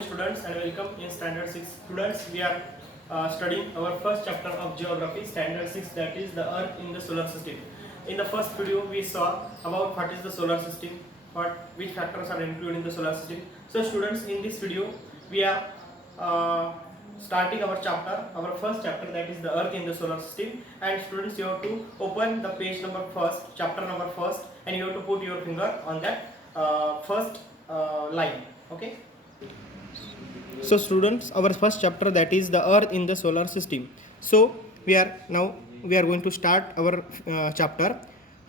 Students and welcome in standard 6. Students, we are studying our first chapter of geography, standard 6, that is the earth in the solar system. In the first video we saw about what is the solar system, which factors are included in the solar system. So students, in this video we are starting our first chapter, that is the earth in the solar system. And students, you have to open the page number first, chapter number first, and you have to put your finger on that first line. Okay. So students, our first chapter, that is the earth in the solar system. So we are going to start our chapter.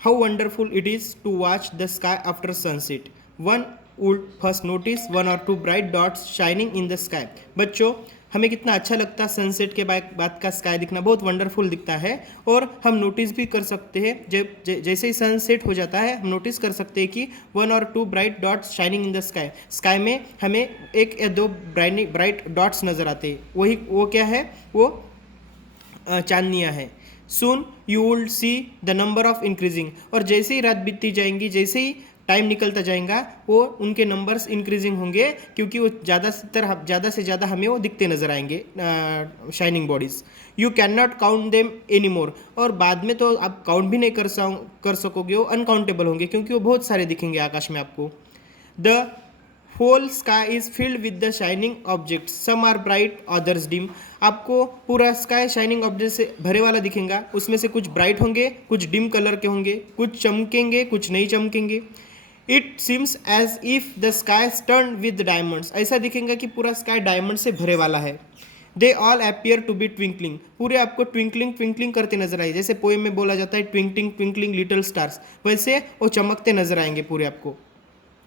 How wonderful it is to watch the sky after sunset. One would first notice one or two bright dots shining in the sky. बच्चों, हमें कितना अच्छा लगता है sunset के बाद का sky दिखना, बहुत वंडरफुल दिखता है। और हम नोटिस भी कर सकते हैं, जब जैसे ही सनसेट हो जाता है हम नोटिस कर सकते हैं कि वन और two bright dots shining in the sky में हमें एक या दो ब्राइट डॉट्स नज़र आते हैं। वो क्या है? वो चांदनियाँ हैं। Soon you will see the number of increasing, और जैसे ही रात बीतती जाएंगी, जैसे ही टाइम निकलता जाएगा, वो उनके नंबर्स इंक्रीजिंग होंगे, क्योंकि वो ज़्यादा से ज़्यादा हमें वो दिखते नज़र आएंगे, shining bodies. You can not count them any more, और बाद में तो आप काउंट भी नहीं कर सकोगे, वो अनकाउंटेबल होंगे, क्योंकि वो बहुत सारे दिखेंगे आकाश में आपको। The whole sky is filled with the shining objects, some are bright others dim. आपको पूरा स्काई शाइनिंग ऑब्जेक्ट से भरे वाला दिखेगा, उसमें से कुछ ब्राइट होंगे, कुछ डिम कलर के होंगे, कुछ चमकेंगे, कुछ नहीं चमकेंगे। It seems as if the sky turn with diamonds, ऐसा दिखेगा कि पूरा स्काई डायमंड से भरे वाला है। They all appear to be twinkling, पूरे आपको ट्विंकलिंग ट्विंकलिंग करते नजर आए, जैसे पोएम में बोला जाता है ट्विंकलिंग ट्विंकलिंग लिटिल स्टार्स, वैसे वो चमकते नजर आएंगे पूरे आपको।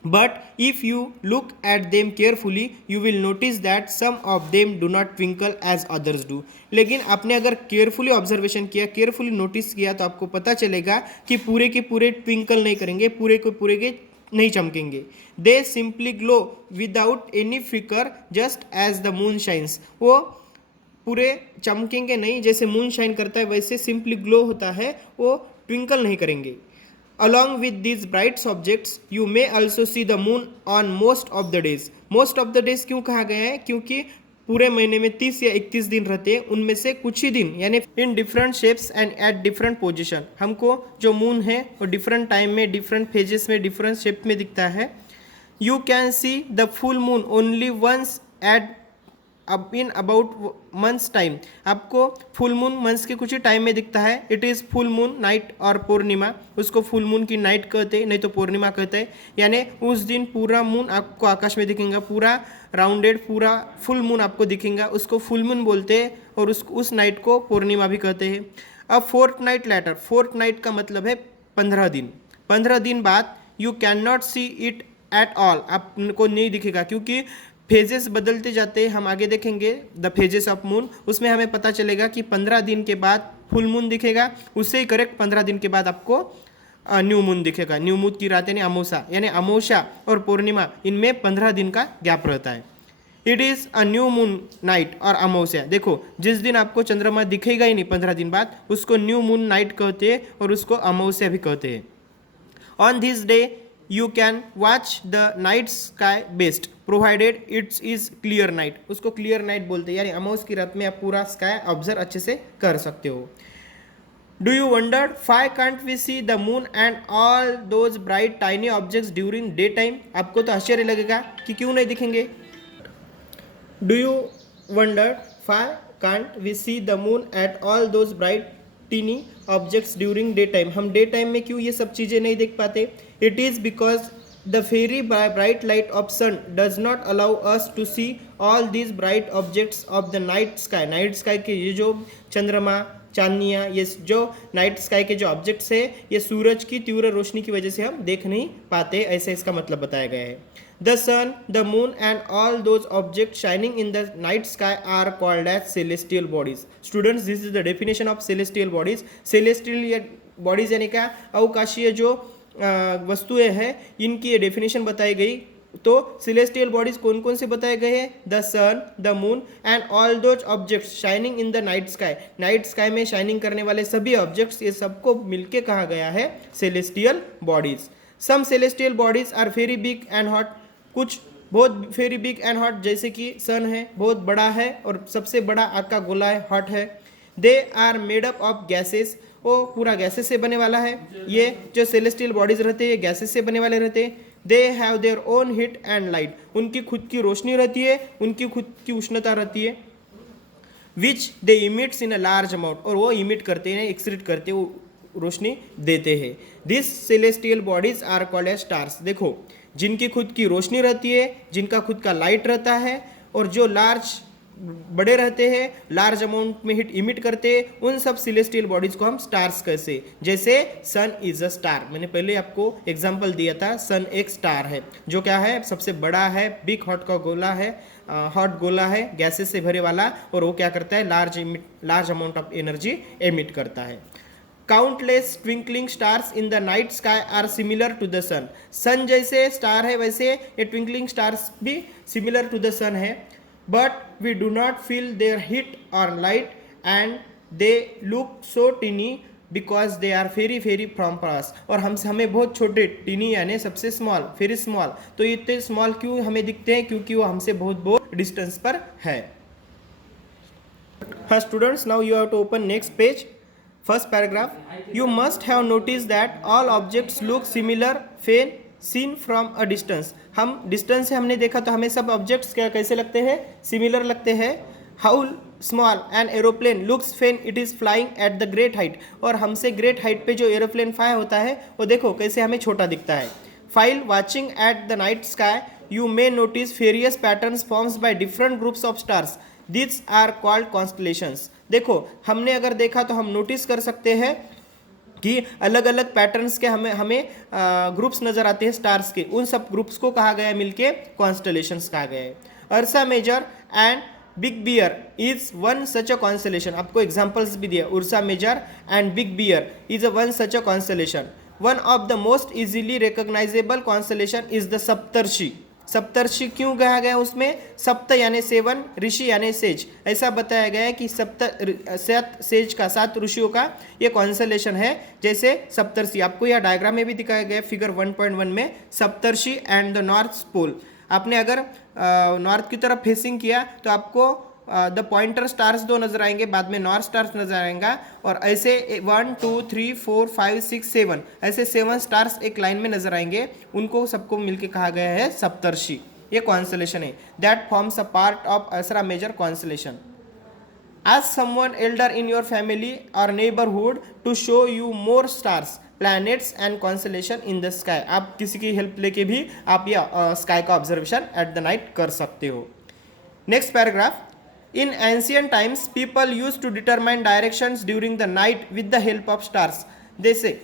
But if you look at them carefully, you will notice that some of them do not twinkle as others do. लेकिन आपने अगर केयरफुली ऑब्जर्वेशन किया, केयरफुली नोटिस किया, तो आपको पता चलेगा कि पूरे के पूरे ट्विंकल नहीं करेंगे, पूरे के नहीं चमकेंगे। They simply glow without any flicker just as the moon shines, वो पूरे चमकेंगे नहीं, जैसे मून शाइन करता है वैसे सिंपली ग्लो होता है, वो ट्विंकल नहीं करेंगे। Along with these bright objects, you may also see the moon on most of the days. Most of the days क्यों कहा गया है? क्योंकि पूरे महीने में 30 या 31 दिन रहते हैं, उनमें से कुछ ही दिन, यानी in different shapes and at different position, हमको जो मून है वो डिफरेंट टाइम में, डिफरेंट फेजेस में, डिफरेंट शेप में दिखता है। You can see the full moon only once at अब इन अबाउट मंथ्स टाइम, आपको फुल मून मंथ्स के कुछ ही टाइम में दिखता है। It is full moon night और पूर्णिमा, उसको फुल मून की नाइट कहते हैं, नहीं तो पूर्णिमा कहते हैं। यानी उस दिन पूरा मून आपको आकाश में दिखेगा, पूरा राउंडेड, पूरा फुल मून आपको दिखेगा, उसको फुल मून बोलते हैं, और उस नाइट को पूर्णिमा भी कहते हैं। अब fourth night later, fourth night का मतलब है 15 दिन। 15 दिन बाद you can not see it at all, आपको नहीं दिखेगा, क्योंकि फेजेस बदलते जाते हैं। हम आगे देखेंगे द फेजेस ऑफ मून, उसमें हमें पता चलेगा कि 15 दिन के बाद फुल मून दिखेगा, उससे ही करेक्ट 15 दिन के बाद आपको न्यू मून दिखेगा। न्यू मून की रात यानी अमावस्या, यानी अमावस्या और पूर्णिमा, इनमें 15 दिन का गैप रहता है। It is a new moon night और अमावस्या, देखो जिस दिन आपको चंद्रमा दिखेगा ही नहीं 15 दिन बाद, उसको न्यू मून नाइट कहते हैं, और उसको अमावस्या भी कहते हैं। On this day you can watch the night sky best provided it's is clear night, उसको क्लियर नाइट बोलते हैं, यानी अमावस की रात में आप पूरा स्काई ऑब्जर्व अच्छे से कर सकते हो। Do you wonder why can't we see the moon and all those bright tiny objects during day time, आपको तो आश्चर्य लगेगा कि क्यों नहीं दिखेंगे। Do you wonder why can't we see the moon at all those bright tiny objects during day time, हम day time में क्यों ये सब चीज़ें नहीं देख पाते? It is because the very bright light of sun does not allow us to see all these bright objects of the night sky. Night sky के ये जो चंद्रमा, चांदनियाँ, ये जो नाइट स्काई के जो ऑब्जेक्ट्स है, ये सूरज की तीव्र रोशनी की वजह से हम देख नहीं पाते, ऐसे इसका मतलब बताया गया है। The sun, the moon and all those object shining in the night sky are called as celestial bodies. Students, this is the definition of celestial bodies. Celestial bodies यानी क्या? अवकाशीय जो वस्तुएं हैं, इनकी ये डेफिनेशन बताई गई। तो सेलेस्टियल बॉडीज कौन कौन से बताए गए हैं? The sun, the moon and all those objects shining in the night sky, night sky में शाइनिंग करने वाले सभी ऑब्जेक्ट्स, ये सबको मिलके कहा गया है celestial bodies. Some celestial bodies are very big and hot, कुछ बहुत वेरी बिग एंड हॉट, जैसे कि सन है, बहुत बड़ा है और सबसे बड़ा आग का गोला है, हॉट है। They are made up of gases, वो पूरा गैसेस से बने वाला है। ये जो सेलेस्टियल बॉडीज रहते हैं ये गैसेस से बने वाले रहते हैं। They have their own heat and light, उनकी खुद की रोशनी रहती है, उनकी खुद की उष्णता रहती है। Which they emits in a large amount, और वो इमिट करते हैं, एक्सक्रीट करते हैं, वो रोशनी देते हैं। This celestial bodies are called as stars. देखो, जिनकी खुद की रोशनी रहती है, जिनका खुद का लाइट रहता है, और जो लार्ज बड़े रहते हैं, लार्ज अमाउंट में हीट इमिट करते हैं, उन सब सेलेस्टियल बॉडीज को हम स्टार्स कहते। जैसे सन इज अ स्टार, मैंने पहले आपको एग्जांपल दिया था, सन एक स्टार है जो क्या है, सबसे बड़ा है, बिग हॉट का गोला है, हॉट गोला है, गैसेस से भरे वाला, और वो क्या करता है, large amount of energy emit करता है। Countless twinkling stars in the night sky are similar to the sun. Sun जैसे स्टार है वैसे ये ट्विंकलिंग स्टार्स भी सिमिलर टू द सन है, but we do not feel their heat और light and they look so tiny because they are very very from पास। और हमें बहुत छोटे, टिनी यानी सबसे स्मॉल, वेरी स्मॉल, तो इतने स्मॉल क्यों हमें दिखते हैं, क्योंकि वो हमसे बहुत बहुत डिस्टेंस पर है। हाँ students, now you have to open next page, first paragraph. You must have notice that all objects look similar when seen from a distance. हम डिस्टेंस से हमने देखा तो हमें सब ऑब्जेक्ट्स क्या कैसे लगते हैं, सिमिलर लगते हैं। How small an aeroplane looks when it is flying at the great height, और हमसे ग्रेट हाइट पे जो एरोप्लेन फ्लाई होता है वो देखो कैसे हमें छोटा दिखता है। While watching at the night sky you may notice various patterns forms by different groups of stars, this are called constellations. देखो, हमने अगर देखा तो हम नोटिस कर सकते हैं कि अलग अलग पैटर्न्स के हमें ग्रुप्स नजर आते हैं स्टार्स के, उन सब ग्रुप्स को कहा गया है मिलके कॉन्स्टलेशंस कहा गया है। Ursa Major and Big Bear is one such a constellation, आपको एग्जांपल्स भी दिया, Ursa Major and Big Bear is a one such a constellation. One of the most easily recognisable constellation is the Saptarishi. Saptarishi क्यों कहा गया उसमें, सप्त यानी seven, ऋषि यानी सेज, ऐसा बताया गया है कि सात सेज का, सात ऋषियों का ये कॉन्स्टलेशन है। जैसे सप्तर्षि आपको यह डायग्राम में भी दिखाया गया फिगर 1.1 में, सप्तर्षि एंड द नॉर्थ पोल। आपने अगर नॉर्थ की तरफ फेसिंग किया तो आपको द पॉइंटर स्टार्स दो नजर आएंगे, बाद में नॉर्थ स्टार्स नजर आएगा, और ऐसे 1 2 3 4 5 6 7 ऐसे 7 स्टार्स एक लाइन में नजर आएंगे, उनको सबको मिलके कहा गया है सप्तर्षि। ये कॉन्स्टलेशन है, that forms a part of Ursa Major constellation. Ask someone elder in your family or neighborhood to show you more stars, planets and constellation in the sky. आप किसी की हेल्प लेके भी आप ये स्काई का ऑब्जर्वेशन एट द नाइट कर सकते हो। Next paragraph. In ancient times people use to determine directions during the night with the help of stars. जैसे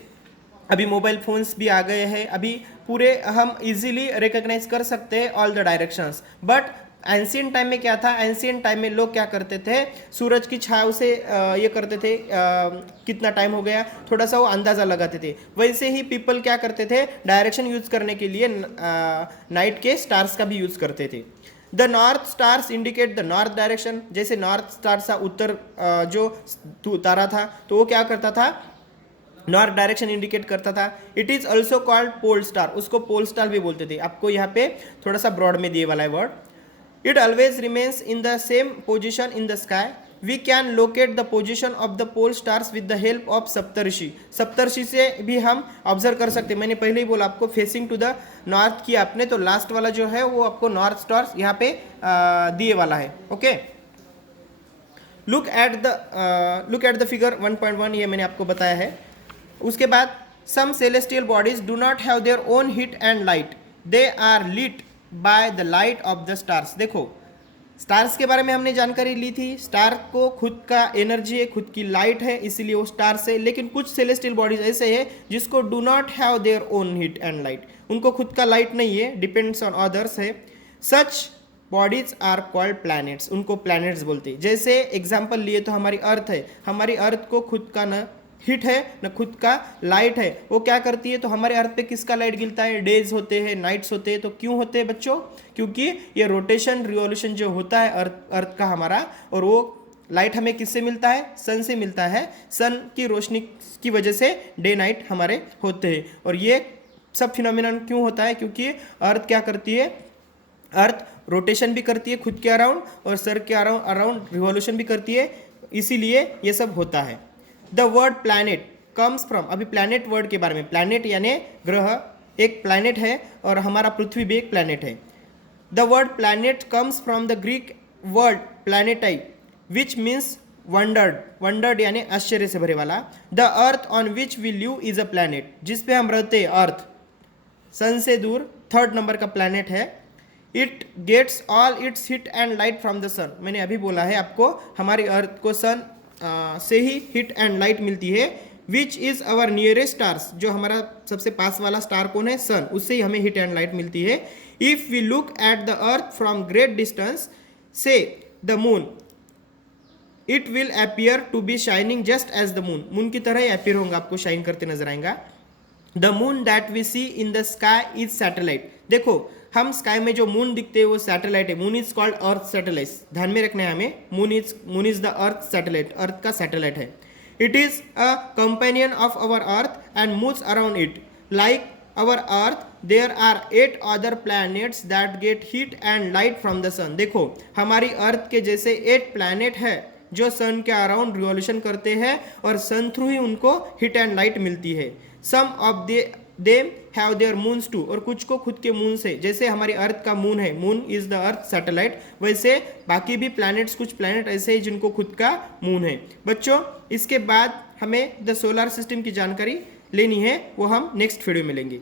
अभी मोबाइल फोन्स भी आ गए हैं, अभी पूरे हम इजीली रिकॉग्नाइज कर सकते हैं all the directions, but ancient time में क्या था, एंशियंट टाइम में लोग क्या करते थे, सूरज की छाव से ये करते थे, कितना टाइम हो गया, थोड़ा सा वो अंदाज़ा लगाते थे। वैसे ही पीपल क्या करते थे, डायरेक्शन यूज करने के लिए नाइट के स्टार्स का भी यूज करते थे। The north stars indicate the north direction. जैसे नॉर्थ स्टार सा उत्तर जो तारा था तो वो क्या करता था, नॉर्थ डायरेक्शन इंडिकेट करता था। It is also called pole star, उसको पोल स्टार भी बोलते थे। आपको यहाँ पे थोड़ा सा ब्रॉड में दिए वाला है word. It always remains in the same position in the sky. We can locate the position of the pole stars with the help of Saptarishi. Saptarishi से भी हम ऑब्जर्व कर सकते हैं। मैंने पहले ही बोला आपको, फेसिंग टू द नॉर्थ किया आपने तो लास्ट वाला जो है वो आपको नॉर्थ स्टार्स यहाँ पे दिए वाला है। Okay, look at the figure 1.1, ये मैंने आपको बताया है। उसके बाद some celestial bodies do not have their own heat and light, they are lit by the light of the stars. देखो, स्टार्स के बारे में हमने जानकारी ली थी, स्टार को खुद का एनर्जी है, खुद की लाइट है, इसीलिए वो स्टार्स है। लेकिन कुछ सेलेस्टियल बॉडीज ऐसे है जिसको do not have their own heat and light, उनको खुद का लाइट नहीं है, डिपेंड्स ऑन अदर्स है। सच बॉडीज आर कॉल्ड प्लैनेट्स, उनको प्लैनेट्स बोलते हैं। जैसे एग्जाम्पल लिए तो हमारी अर्थ है, हमारी अर्थ को खुद का न हीट है न खुद का लाइट है, वो क्या करती है, तो हमारे अर्थ पे किसका लाइट गिरता है, डेज होते हैं, नाइट्स होते हैं। तो क्यों होते हैं बच्चों, क्योंकि ये रोटेशन रिवॉल्यूशन जो होता है अर्थ का हमारा, और वो लाइट हमें किससे मिलता है, सन से मिलता है। सन की रोशनी की वजह से डे नाइट हमारे होते हैं। और ये सब फिनोमिनन क्यों होता है, क्योंकि अर्थ क्या करती है, अर्थ रोटेशन भी करती है खुद के अराउंड और सर के अराउंड रिवॉल्यूशन भी करती है, इसीलिए ये सब होता है। The word planet comes from, अभी प्लैनेट वर्ड के बारे में, प्लैनेट यानी ग्रह, एक प्लैनेट है और हमारा पृथ्वी भी एक प्लैनेट है। The word planet comes from the Greek word planetai which means wondered, wondered यानी आश्चर्य से भरे वाला। The earth on which we live is a planet, जिस पे हम रहते हैं अर्थ, सन से दूर 3rd नंबर का प्लैनेट है। It gets all its heat and light from the sun, मैंने अभी बोला है आपको, हमारी अर्थ को सन से ही हीट एंड लाइट मिलती है। Which is our nearest stars, जो हमारा सबसे पास वाला स्टार कौन है, सन, उससे ही हमें हीट एंड लाइट मिलती है। If we look at the earth from great distance से the moon, it will appear to be shining just as the moon, moon की तरह ही अपीयर होगा, आपको शाइन करते नजर आएगा। The moon that we see in the sky is satellite, देखो हम स्काई में जो मून दिखते हैं वो सैटेलाइट है, moon is called earth satellite, ध्यान में रखना है हमें, moon is the earth satellite, earth का सैटेलाइट है। It is a companion of our earth and moves around it like our earth. There are 8 other planets that get heat and light from the sun, देखो हमारी अर्थ के जैसे 8 planet है जो सन के around revolution करते हैं और सन थ्रू ही उनको हीट एंड लाइट मिलती है। Some of them have their moons too, और कुछ को खुद के मून से, जैसे हमारी अर्थ का मून है, moon is the earth satellite, वैसे बाकी भी प्लैनेट्स, कुछ प्लैनेट ऐसे ही जिनको खुद का मून है। बच्चों इसके बाद हमें द सोलर सिस्टम की जानकारी लेनी है, वो हम नेक्स्ट वीडियो में लेंगे।